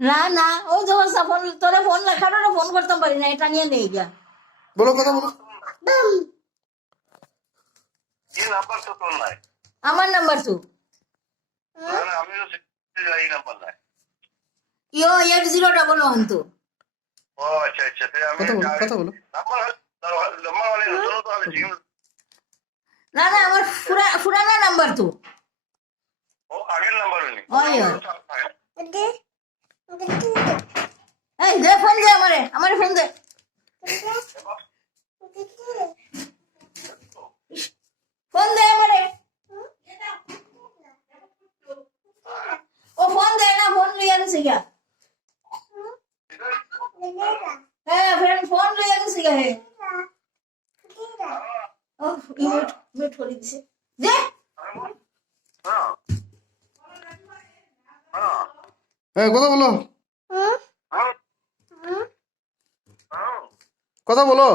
না না ও সমস্যা ফোন তোরে ফোন লেখানো ফোন করতে পারি না এটা নিয়ে নেই গা বলো কথা বলো আমার নাম্বার তো ইয়ো 8011 তো কথা বলো না না আমার পুরানা নাম্বার তো ওই এই দে ফোন দে আমারে ফোন দে ফোন দে আমারে ও ফোন দে না ফোন লিয়ে গেছে গা হ্যাঁ ফোন লিয়ে গেছে গা হে ও মিউট করে দিছে দে কথা বলো কথা বলো